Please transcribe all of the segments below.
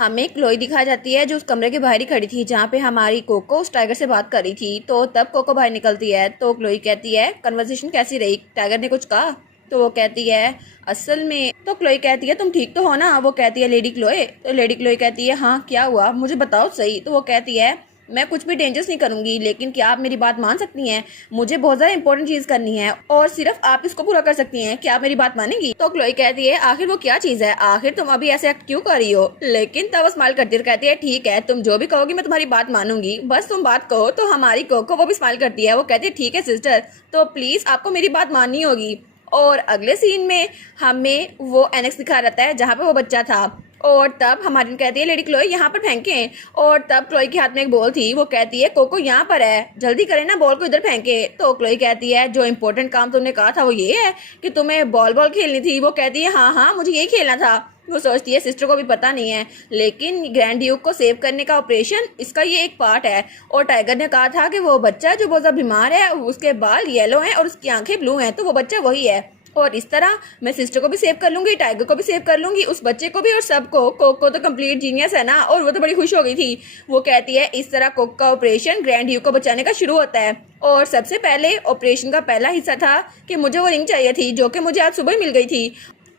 हमें क्लोई दिखाई जाती है जो उस कमरे के बाहर ही खड़ी थी जहाँ पे हमारी कोको उस टाइगर से बात कर रही थी। तो तब कोको बाहर निकलती है तो क्लोई कहती है कन्वर्सेशन कैसी रही, टाइगर ने कुछ कहा? तो वो कहती है असल में, तो क्लोई कहती है तुम ठीक तो हो ना? वो कहती है लेडी क्लोई। तो लेडी क्लोई कहती है हाँ क्या हुआ मुझे बताओ सही। तो वो कहती है मैं कुछ भी डेंजरस नहीं करूंगी, लेकिन क्या आप मेरी बात मान सकती हैं? मुझे बहुत ज़्यादा इंपॉर्टेंट चीज़ करनी है और सिर्फ आप इसको पूरा कर सकती हैं। क्या आप मेरी बात मानेंगी? तो क्लोई कहती है आखिर वो क्या चीज़ है, आखिर तुम अभी ऐसे एक्ट क्यों कर रही हो? लेकिन तब वो स्माइल करती है, कहती है ठीक है तुम जो भी कहोगी मैं तुम्हारी बात मानूंगी, बस तुम बात कहो। तो हमारी कोको वो भी स्माइल करती है, वो कहती है ठीक है सिस्टर, तो प्लीज़ आपको मेरी बात माननी होगी। और अगले सीन में हमें वो एनेक्स दिखा रहता है जहाँ पे वो बच्चा था। और तब हमारी कहती है लेडी क्लोई यहाँ पर फेंकें। और तब क्लोई के हाथ में एक बॉल थी, वो कहती है कोको यहाँ पर है, जल्दी करें ना, बॉल को इधर फेंके। तो क्लोई कहती है जो इम्पोर्टेंट काम तुमने कहा था वो ये है कि तुम्हें बॉल बॉल खेलनी थी। वो कहती है हाँ हाँ मुझे यही खेलना था। वो सोचती है सिस्टर को भी पता नहीं है, लेकिन ग्रैंड ड्यूक को सेव करने का ऑपरेशन इसका ये एक पार्ट है। और टाइगर ने कहा था कि वो बच्चा जो बहुत ज़्यादा बीमार है, उसके बाल येलो हैं और उसकी आंखें ब्लू हैं, तो वो बच्चा वही है। और इस तरह मैं सिस्टर को भी सेव कर लूंगी, टाइगर को भी सेव कर लूंगी, उस बच्चे को भी और सबको। कोको तो कंप्लीट जीनियस है ना, और वो तो बड़ी खुश हो गई थी। वो कहती है इस तरह कोको का ऑपरेशन ग्रैंड ड्यूक को बचाने का शुरू होता है। और सबसे पहले ऑपरेशन का पहला हिस्सा था कि मुझे वो रिंग चाहिए थी जो कि मुझे आज सुबह ही मिल गई थी।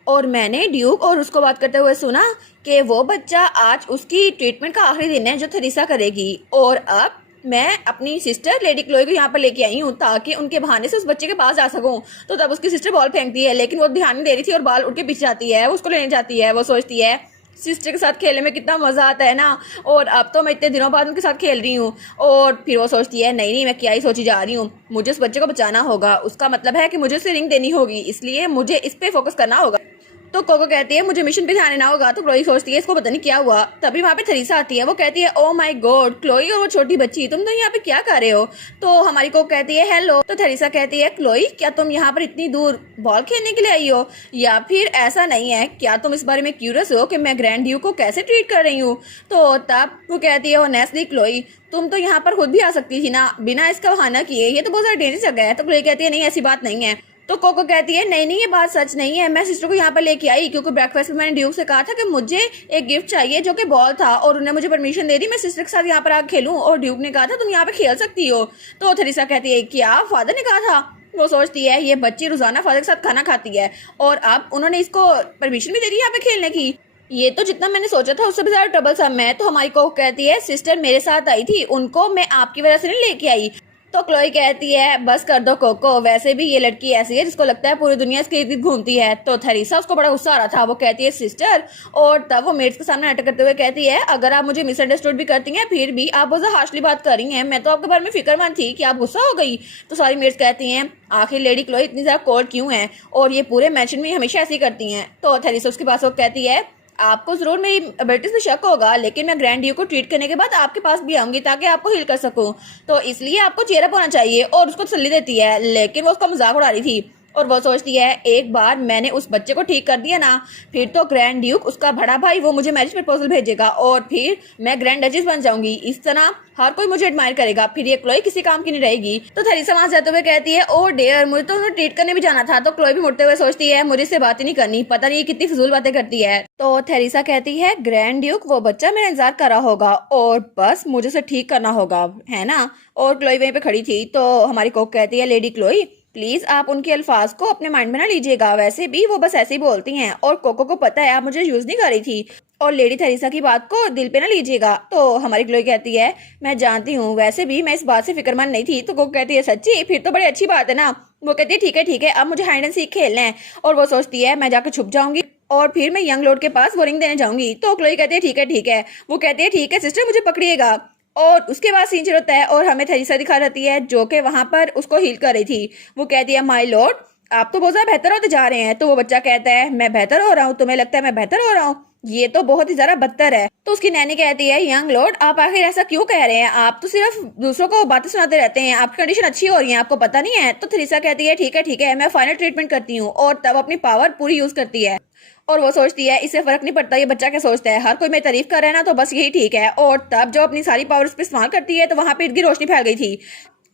और मैंने ड्यूक और उसको बात करते हुए सुना कि वो बच्चा आज उसकी ट्रीटमेंट का आखिरी दिन है जो थरीसा करेगी। और अब मैं अपनी सिस्टर लेडी क्लोई को यहाँ पर लेके आई हूँ ताकि उनके बहाने से उस बच्चे के पास जा सकूँ। तो तब उसकी सिस्टर बॉल फेंकती है, लेकिन वो ध्यान नहीं दे रही थी और बॉल उठ के पीछे जाती है, उसको लेने जाती है। वो सोचती है सिस्टर के साथ खेलने में कितना मज़ा आता है ना, और अब तो मैं इतने दिनों बाद उनके साथ खेल रही हूँ। और फिर वो सोचती है नहीं नहीं मैं क्या ही सोची जा रही हूँ, मुझे उस बच्चे को बचाना होगा, उसका मतलब है कि मुझे उसे रिंग देनी होगी, इसलिए मुझे इस पर फोकस करना होगा। तो कोको कहती है मुझे मिशन पे ध्यान देना होगा। तो क्लोई सोचती है इसको पता नहीं क्या हुआ। तभी वहाँ पे थरीसा आती है, वो कहती है ओ माय गॉड क्लोई और वो छोटी बच्ची तुम तो यहाँ पे क्या कर रहे हो? तो हमारी कोको कहती है हेलो। तो थरीसा कहती है क्लोई क्या तुम यहाँ पर इतनी दूर बॉल खेलने के लिए आई हो, या फिर ऐसा नहीं है, क्या तुम इस बारे में क्यूरियस हो कि मैं ग्रैंड ड्यूक को कैसे ट्रीट कर रही हूँ? तो तब वो कहती है ऑनेस्टली क्लोई तुम तो यहाँ पर खुद भी आ सकती थी ना बिना इसका बहाना किए, ये तो बहुत ज्यादा डेंजरस जगह है। तो क्लोई कहती है नहीं ऐसी बात नहीं है। तो कोको कहती है नहीं नहीं ये बात सच नहीं है, मैं सिस्टर को यहाँ पर लेके आई क्योंकि ब्रेकफास्ट में मैंने ड्यूक से कहा था कि मुझे एक गिफ्ट चाहिए जो कि बॉल था, और उन्हें मुझे परमिशन दे दी मैं सिस्टर के साथ यहाँ पर आकर खेलूं, और ड्यूक ने कहा था तुम यहाँ पे खेल सकती हो। तो थरीसा कहती है क्या फादर ने कहा था? वो सोचती है ये बच्ची रोजाना फादर के साथ खाना खाती है और अब उन्होंने इसको परमिशन भी दे दी यहाँ पे खेलने की, ये तो जितना मैंने सोचा था उससे भी ज्यादा ट्रबल सा मैं। तो हमारी कोको कहती है सिस्टर मेरे साथ आई थी, उनको मैं आपकी वजह से नहीं लेके आई। तो क्लोई कहती है बस कर दो कोको, वैसे भी ये लड़की ऐसी है जिसको लगता है पूरी दुनिया इसके इर्द गिर्द घूमती है। तो थरीसा उसको बड़ा गुस्सा आ रहा था, वो कहती है सिस्टर, और तब वो मेट्स के सामने नाटक करते हुए कहती है अगर आप मुझे मिसअंडरस्टूड भी करती हैं फिर भी आप बहुत हार्शली बात कर रही हैं, मैं तो आपके बारे में फिक्रमंद थी कि आप गुस्सा हो गई। तो सारी मेट्स कहती हैं आखिर लेडी क्लोई इतनी ज्यादा कोल्ड क्यों है, और ये पूरे मैंशन में हमेशा ऐसी करती हैं। तो थरीसा उसके पास वो कहती है आपको जरूर मेरी एबिलिटीज में शक होगा, लेकिन मैं ग्रैंड ड्यूक को ट्रीट करने के बाद आपके पास भी आऊंगी ताकि आपको हील कर सकूं, तो इसलिए आपको चेयर अप होना चाहिए। और उसको तसल्ली देती है, लेकिन वो उसका मजाक उड़ा रही थी और वो सोचती है एक बार मैंने उस बच्चे को ठीक कर दिया ना, फिर तो ग्रैंड ड्यूक उसका बड़ा भाई वो मुझे मैरिज प्रपोजल भेजेगा और फिर मैं ग्रैंड डचेस बन जाऊंगी, इस तरह हर कोई मुझे एडमायर करेगा, फिर ये क्लोई किसी काम की नहीं रहेगी। तो थरीसा वहां जाते हुए कहती है ओ डियर मुझे तो उन्हें ट्रीट करने भी जाना था। तो क्लोई भी मुड़ते हुए सोचती है मुझे इससे बात ही नहीं करनी, पता नहीं ये कितनी फजूल बातें करती है। तो थरीसा कहती है ग्रैंड ड्यूक वो बच्चा मेरा इंतजार कर रहा होगा और बस मुझे उसे ठीक करना होगा, है ना? और क्लोई वहीं पे खड़ी थी। तो हमारी कोक कहती है लेडी क्लोई प्लीज आप उनके अल्फाज को अपने माइंड में ना लीजिएगा, वैसे भी वो बस ऐसे ही बोलती हैं और कोको को पता है आप मुझे यूज नहीं कर रही थी, और लेडी थरीसा की बात को दिल पे ना लीजिएगा। तो हमारी क्लोई कहती है मैं जानती हूँ, वैसे भी मैं इस बात से फिक्रमंद नहीं थी। तो कोको कहती है सच्ची, फिर तो बड़ी अच्छी बात है ना। वो कहती है ठीक है अब मुझे हाइड एंड सीक खेलना है, और वो सोचती है मैं जाकर छुप जाऊंगी और फिर मैं यंग लॉर्ड के पास वो रिंग देने जाऊंगी। तो क्लोई कहती है ठीक है। वो कहती है ठीक है सिस्टर मुझे पकड़िएगा। और उसके बाद सीन शुरू होता है और हमें थरीसा दिखा रहती है जो कि वहां पर उसको हील कर रही थी। वो कहती है माय लॉर्ड आप तो बहुत ज्यादा बेहतर होते जा रहे हैं। तो वो बच्चा कहता है मैं बेहतर हो रहा हूँ, तुम्हें लगता है मैं बेहतर हो रहा हूँ, ये तो बहुत ही ज्यादा बदतर है। तो उसकी नैनी कहती है यंग लॉर्ड आप आखिर ऐसा क्यों कह रहे हैं, आप तो सिर्फ दूसरों को बातें सुनाते रहते हैं, आपकी कंडीशन अच्छी हो रही है आपको पता नहीं है। तो थरीसा कहती है ठीक है मैं फाइनल ट्रीटमेंट करती हूँ, और तब अपनी पावर पूरी यूज करती है। और वो सोचती है इससे फर्क नहीं पड़ता ये बच्चा क्या सोचता है, हर कोई मेरी तारीफ कर रहा है ना तो बस यही ठीक है। और तब जो अपनी सारी पावर उस पर इस्तेमाल करती है तो वहां पे इर्द गिर्द रोशनी फैल गई थी,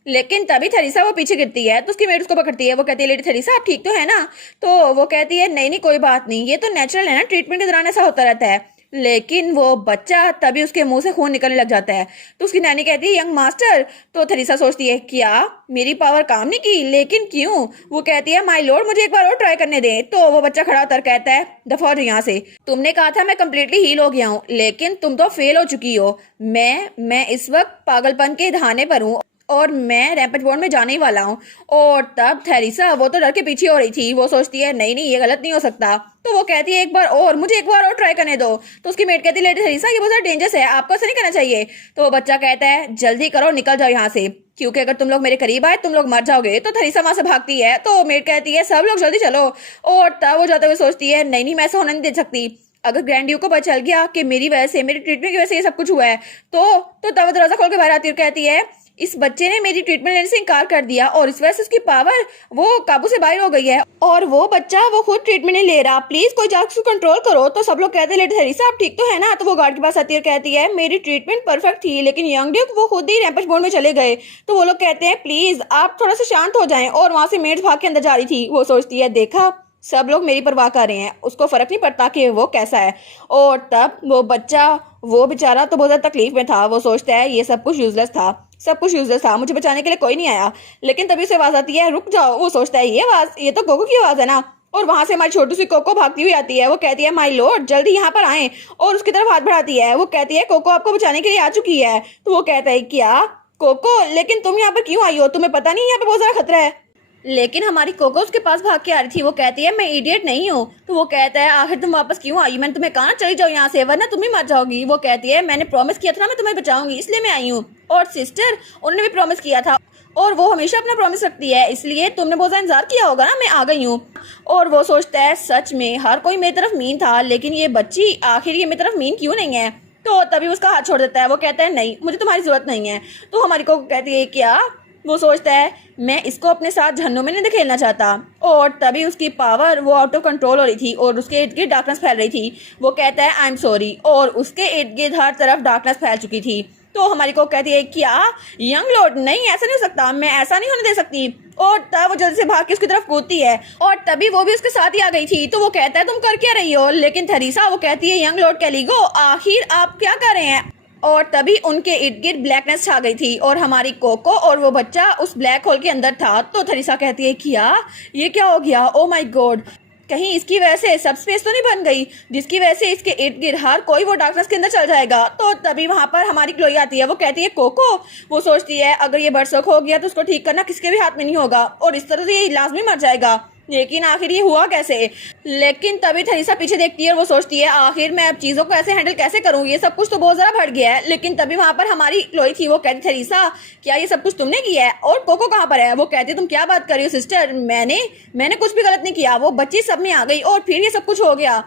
लेकिन तभी थरीसा वो पीछे गिरती है। तो उसकी मेड उसको पकड़ती है, वो कहती है लेडी थरीसा आप ठीक तो है ना? तो वो कहती है नहीं कोई बात नहीं, ये तो नेचुरल है ना, ट्रीटमेंट के दौरान ऐसा होता रहता है। लेकिन वो बच्चा तभी उसके मुंह से खून निकलने लग जाता है। तो उसकी नानी कहती है यंग मास्टर। तो थरीसा सोचती है क्या मेरी पावर काम नहीं की, लेकिन क्यों? वो कहती है माय लॉर्ड मुझे एक बार और ट्राई करने दें। तो वो बच्चा खड़ा होकर कहता है दफा हो जाओ यहाँ से, तुमने कहा था मैं कम्प्लीटली हील हो गया हूँ, लेकिन तुम तो फेल हो चुकी हो। मैं इस वक्त पागलपन के दहाने पर हूँ और मैं रैम्पेज बोर्ड में जाने ही वाला हूँ। और तब थेरिसा वो तो डर के पीछे हो रही थी, वो सोचती है नहीं नहीं ये गलत नहीं हो सकता। तो वो कहती है एक बार और, मुझे एक बार और ट्राई करने दो। तो उसकी मेट कहती है लेडी थेरिसा ये बहुत ज्यादा डेंजरस है, आपको ऐसा नहीं करना चाहिए। तो वो बच्चा कहता है जल्दी करो निकल जाओ यहाँ से, क्योंकि अगर तुम लोग मेरे करीब आए तुम लोग मर जाओगे। तो थेरिसा वहां से भागती है। तो मेट कहती है सब लोग जल्दी चलो। और तब वो जाते हुए सोचती है नहीं नहीं मैं ऐसा होने नहीं दे सकती। अगर ग्रैंड ड्यूक को पता चल गया कि मेरी वजह से, मेरी ट्रीटमेंट की वजह से ये सब कुछ हुआ है, तो तब वो दरवाजा खोल के बाहर आती है और कहती है इस बच्चे ने मेरी ट्रीटमेंट लेने से इनकार कर दिया और इस वजह से उसकी पावर वो काबू से बाहर हो गई है और वो बच्चा वो खुद ट्रीटमेंट नहीं ले रहा, प्लीज कोई जाकर उसको कंट्रोल करो। तो सब लोग कहते हैं लेडी थेरिसा आप ठीक तो है ना? तो वो गार्ड के पास आती है और कहती है मेरी ट्रीटमेंट परफेक्ट थी, लेकिन यंग ड्यूक वो खुद ही रैम्पेज बोर्ड में चले गए। तो वो लोग कहते हैं प्लीज आप थोड़ा सा शांत हो जाएं। और वहां से मेड्स भाग के अंदर जा रही थी। वो सोचती है देखा सब लोग मेरी परवाह कर रहे हैं, उसको फर्क नहीं पड़ता कि वो कैसा है। और तब वो बच्चा वो बेचारा तो बहुत ज्यादा तकलीफ में था। वो सोचता है ये सब कुछ यूजलेस था, सब कुछ यूजलेस था, मुझे बचाने के लिए कोई नहीं आया। लेकिन तभी उसे आवाज आती है रुक जाओ। वो सोचता है ये आवाज, ये तो कोको की आवाज है ना। और वहां से हमारी छोटी सी कोको भागती हुई आती है। वो कहती है माय लॉर्ड जल्दी यहाँ पर आए, और उसकी तरफ हाथ बढ़ाती है। वो कहती है कोको आपको बचाने के लिए आ चुकी है। तो वो कहता है क्या कोको, लेकिन तुम यहाँ पर क्यों आई हो? तुम्हें पता नहीं यहाँ पे बहुत ज्यादा खतरा है? लेकिन हमारी कोको उसके पास भाग के आ रही थी। वो कहती है मैं इडियट नहीं हूँ। तो वो कहता है आखिर तुम वापस क्यों आई? मैंने तुम्हें कहा ना चली जाओ यहाँ से वरना तुम ही मर जाओगी। वो कहती है मैंने प्रॉमिस किया था ना मैं तुम्हें बचाऊंगी, इसलिए मैं आई हूँ। और सिस्टर उन्होंने भी प्रॉमिस किया था और वो हमेशा अपना प्रॉमिस रखती है, इसलिए तुमने बहुत ज्यादा इंतजार किया होगा ना, मैं आ गई हूँ। और वो सोचता है सच में हर कोई मेरी तरफ मीन था, लेकिन ये बच्ची आखिर ये मेरी तरफ मीन क्यों नहीं है? तो तभी उसका हाथ छोड़ देता है। वो कहता है नहीं मुझे तुम्हारी जरूरत नहीं है। तो हमारी कोको कहती है क्या? वो सोचता है मैं इसको अपने साथ झन्नों में नहीं खेलना चाहता। और तभी उसकी पावर वो आउट ऑफ कंट्रोल हो रही थी और उसके इर्द गिर्द डार्कनेस फैल रही थी। वो कहता है आई एम सॉरी, और उसके इर्द गिर्द हर तरफ डार्कनेस फैल चुकी थी। तो हमारी को कहती है क्या यंग लॉर्ड नहीं ऐसा नहीं हो सकता, मैं ऐसा नहीं होने दे सकती। और तब वो जल्दी से भाग के उसकी तरफ कूदती है और तभी वो भी उसके साथ ही आ गई थी। तो वो कहता है तुम कर क्या रही हो? लेकिन थेरिसा वो कहती है यंग लॉर्ड कैलिगो आखिर आप क्या कर रहे हैं? और तभी उनके इर्द गिर्द ब्लैकनेस छा गई थी और हमारी कोको और वो बच्चा उस ब्लैक होल के अंदर था। तो थेरिसा कहती है क्या ये क्या हो गया? ओ माय गॉड, कहीं इसकी वजह से सब स्पेस तो नहीं बन गई जिसकी वजह से इसके इर्द गिर्द हर कोई वो डार्कनेस के अंदर चल जाएगा। तो तभी वहां पर हमारी क्लोई आती है। वो कहती है कोको, वो सोचती है अगर ये बरसक हो गया तो उसको ठीक करना किसके भी हाथ में नहीं होगा और इस तरह से ये लाजमी मर जाएगा, लेकिन आखिर ये हुआ कैसे? लेकिन तभी थेरिसा पीछे देखती है और वो सोचती है आखिर मैं अब चीजों को ऐसे हैंडल कैसे करूं, ये सब कुछ तो बहुत ज्यादा बढ़ गया है। लेकिन तभी वहां पर हमारी क्लोई थी। वो कहती थेरिसा क्या ये सब कुछ तुमने किया है? और कोको कहाँ पर है? वो कहती तुम क्या बात कर रही हो सिस्टर, मैंने कुछ भी गलत नहीं किया, वो बच्ची सब में आ गई और फिर ये सब कुछ हो गया।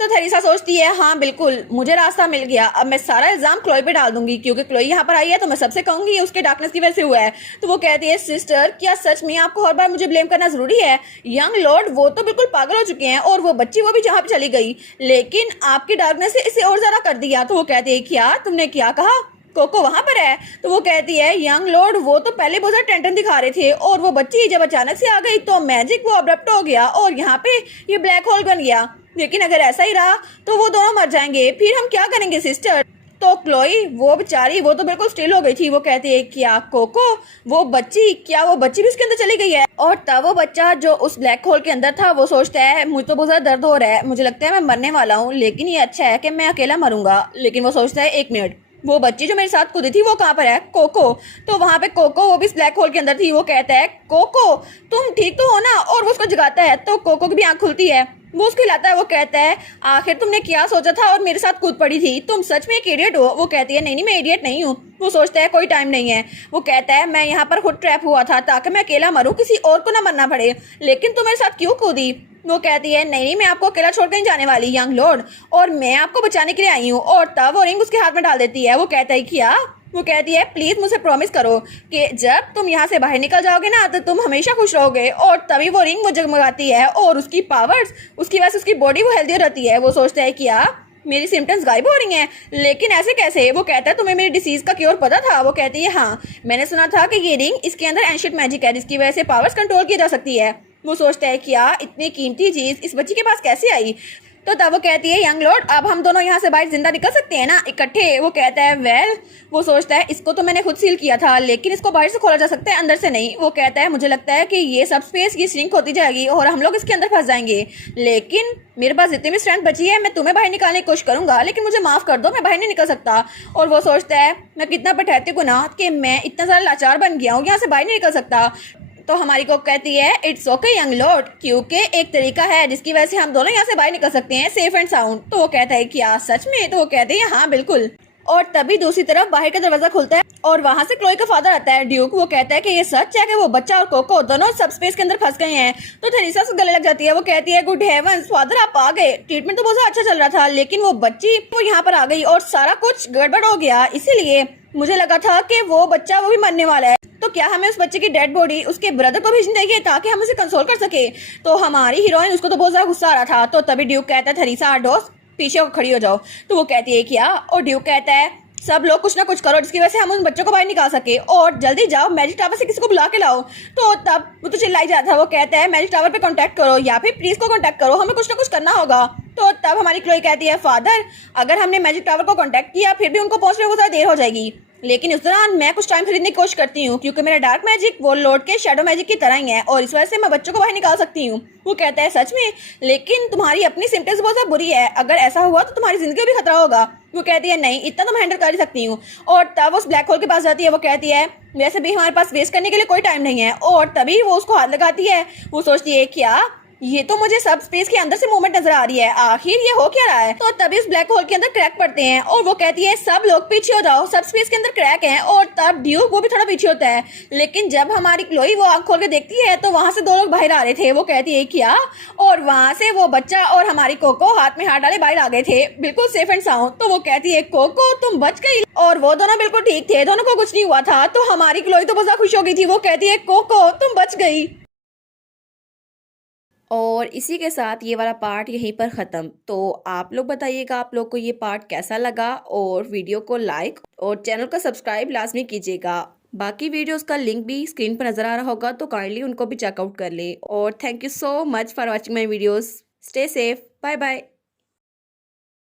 तो थेरिसा सोचती है हाँ बिल्कुल मुझे रास्ता मिल गया, अब मैं सारा इल्जाम क्लोई पे डाल दूंगी क्योंकि क्लोई यहाँ पर आई है तो मैं सबसे कहूंगी ये उसके डार्कनेस की वजह से हुआ है। तो वो कहती है सिस्टर क्या सच में आपको हर बार मुझे ब्लेम करना जरूरी है? यंग लॉर्ड वो तो बिल्कुल पागल हो चुके हैं और वो बच्ची वो भी जहाँ पे चली गई, लेकिन आपकी डार्कनेस से इसे और ज्यादा कर दिया। तो वो कहती है क्या तुमने क्या कहा? कोको वहां पर है। तो वो कहती है यंग लॉर्ड वो तो पहले बहुत ज्यादा टेंशन दिखा रहे थे और वो बच्ची जब अचानक से आ गई तो मैजिक वो अब्रप्ट हो गया और यहाँ पे ये ब्लैक होल बन गया, लेकिन अगर ऐसा ही रहा तो वो दोनों मर जाएंगे, फिर हम क्या करेंगे सिस्टर? तो क्लोई वो बेचारी वो तो बिल्कुल स्टिल हो गई थी। वो कहती है क्या कोको वो बच्ची, क्या वो बच्ची भी उसके अंदर चली गई है? और तब वो बच्चा जो उस ब्लैक होल के अंदर था वो सोचता है मुझे तो बहुत ज्यादा दर्द हो रहा है, मुझे लगता है मैं मरने वाला हूँ, लेकिन ये अच्छा है कि मैं अकेला मरूंगा। लेकिन वो सोचता है एक मिनट वो बच्ची जो मेरे साथ कूदी थी वो कहाँ पर है? कोको। तो वहां पे कोको वो भी इस ब्लैक होल के अंदर थी। वो कहता है कोको तुम ठीक तो हो ना? और वो उसको जगाता है तो कोको की भी आंख खुलती है। वो उसको हिलाता है। वो कहता है आखिर तुमने क्या सोचा था और मेरे साथ कूद पड़ी थी, तुम सच में एक इडियट हो? वो कहती है नहीं नहीं मैं इडियट नहीं हूँ। वो सोचता है कोई टाइम नहीं है। वो कहता है मैं यहाँ पर खुद ट्रैप हुआ था ताकि मैं अकेला मरूं, किसी और को ना मरना पड़े, लेकिन तुम मेरे साथ क्यों कूदी? वो कहती है नहीं मैं आपको अकेला छोड़ नहीं जाने वाली यंग लॉर्ड, और मैं आपको बचाने के लिए आई हूँ। और तब वो रिंग उसके हाथ में डाल देती है। वो कहता है क्या? वो कहती है प्लीज मुझे प्रॉमिस करो कि जब तुम यहाँ से बाहर निकल जाओगे ना तो तुम हमेशा खुश रहोगे। और तभी वो रिंग वो जगमगाती है और उसकी पावर्स उसकी वजह से उसकी बॉडी वो हेल्दी रहती है। वो सोचता है क्या मेरी सिम्टम्स गायब हो रही हैं, लेकिन ऐसे कैसे? वो कहता है तुम्हें मेरी डिसीज का क्योर पता था? वो कहती है हाँ मैंने सुना था कि ये रिंग इसके अंदर एंशिएंट मैजिक है जिसकी वजह से पावर्स कंट्रोल की जा सकती है। वो सोचता है क्या इतनी कीमती चीज इस बच्ची के पास कैसे आई? तो तब वो कहती है यंग लॉर्ड अब हम दोनों यहाँ से बाहर जिंदा निकल सकते हैं ना इकट्ठे। वो कहता है वेल, वो सोचता है इसको तो मैंने खुद सील किया था लेकिन इसको बाहर से खोला जा सकता है अंदर से नहीं। वो कहता है मुझे लगता है कि ये सब स्पेस की श्रिंक होती जाएगी और हम लोग इसके अंदर फंस जाएंगे, लेकिन मेरे पास जितनी भी स्ट्रेंथ बची है मैं तुम्हें बाहर निकालने की कोशिश करूंगा, लेकिन मुझे माफ कर दो, मैं बाहर नहीं निकल सकता। और वो सोचता है मैं कितना बठैती गुनाह कि मैं इतना सारा लाचार बन गया हूँ, यहाँ से बाहर नहीं निकल सकता। तो हमारी कोक कहती है इट्स ओके यंग लॉर्ड, क्योंकि एक तरीका है जिसकी वजह से हम दोनों यहाँ से बाहर निकल सकते हैं सेफ एंड साउंड। तो वो कहता है क्या सच में? तो वो कहते हैं हाँ बिल्कुल। और तभी दूसरी तरफ बाहर का दरवाजा खुलता है और वहां से क्लोई का फादर आता है ड्यूक। वो कहता है कि ये सच है कि वो बच्चा और कोको दोनों सब स्पेस के अंदर फंस गए हैं। तो थेरेसा से गले लग जाती है। वो कहती है गुड हेवंस फादर आप आ गए, ट्रीटमेंट तो बहुत अच्छा चल रहा था लेकिन वो बच्ची वो यहाँ पर आ गई और सारा कुछ गड़बड़ हो गया, इसीलिए मुझे लगा था कि वो बच्चा वो भी मरने वाला है। तो क्या हमें उस बच्चे की डेड बॉडी उसके ब्रदर को भेजनी चाहिए ताकि हम उसे कंसोल कर सके। तो हमारी हीरोइन उसको तो बहुत ज्यादा गुस्सा आ रहा था। तो तभी ड्यूक कहता है थेरेसा दोस्त पीछे खड़ी हो जाओ। तो वो कहती है क्या? और ड्यूक कहता है सब लोग कुछ ना कुछ करो जिसकी वजह से हम उन बच्चों को बाहर निकाल सके और जल्दी जाओ मैजिक टावर से किसी को बुला के लाओ। तो तब वो तो चिल्लाई जाता है। वो कहता है मैजिक टावर पे कांटेक्ट करो या फिर प्लीज को कांटेक्ट करो, हमें कुछ ना कुछ करना होगा। तो तब हमारी क्लोई कहती है फादर अगर हमने मैजिक टावर को कांटेक्ट किया फिर भी उनको पहुंचने में बहुत देर हो जाएगी, लेकिन उस दौरान मैं कुछ टाइम खरीदने की कोशिश करती हूँ क्योंकि मेरा डार्क मैजिक वो लॉर्ड के शैडो मैजिक की तरह ही है और इस वजह से मैं बच्चों को बाहर निकाल सकती हूँ। वो कहता है सच में? लेकिन तुम्हारी अपनी सिम्टम्स बहुत ज्यादा बुरी है, अगर ऐसा हुआ तो तुम्हारी जिंदगी भी खतरा होगा। वो कहती है नहीं इतना तो मैं हैंडल कर ही सकती हूँ। और तब वो उस ब्लैक होल के पास जाती है। वो कहती है वैसे भी हमारे पास वेस्ट करने के लिए कोई टाइम नहीं है। और तभी वो उसको हाथ लगाती है। वो सोचती है क्या ये तो मुझे सब स्पेस के अंदर से मूवमेंट नजर आ रही है, आखिर ये हो क्या रहा है। तो तभी उस ब्लैक होल के अंदर क्रैक पड़ते हैं और वो कहती है सब लोग पीछे हो जाओ, सब स्पेस के अंदर क्रैक है। और तब ड्यूक वो भी थोड़ा पीछे होता है, लेकिन जब हमारी क्लोई वो आंख खोल के देखती है तो वहां से दो लोग बाहर आ रहे थे। वो कहती है क्या? और वहां से वो बच्चा और हमारी कोको हाथ में हाथ डाले बाहर आ गए थे बिल्कुल सेफ एंड साउंड। तो वो कहती है कोको तुम बच गई, और वो दोनों बिल्कुल ठीक थे, दोनों को कुछ नहीं हुआ था। तो हमारी क्लोई तो बहुत खुश हो गई थी। वो कहती है कोको तुम बच गई। और इसी के साथ ये वाला पार्ट यहीं पर ख़त्म। तो आप लोग बताइएगा आप लोग को ये पार्ट कैसा लगा और वीडियो को लाइक और चैनल को सब्सक्राइब लाजमी कीजिएगा। बाकी वीडियोस का लिंक भी स्क्रीन पर नज़र आ रहा होगा तो काइंडली उनको भी चेकआउट कर ले। और thank you so much for watching my videos. Stay safe, bye bye.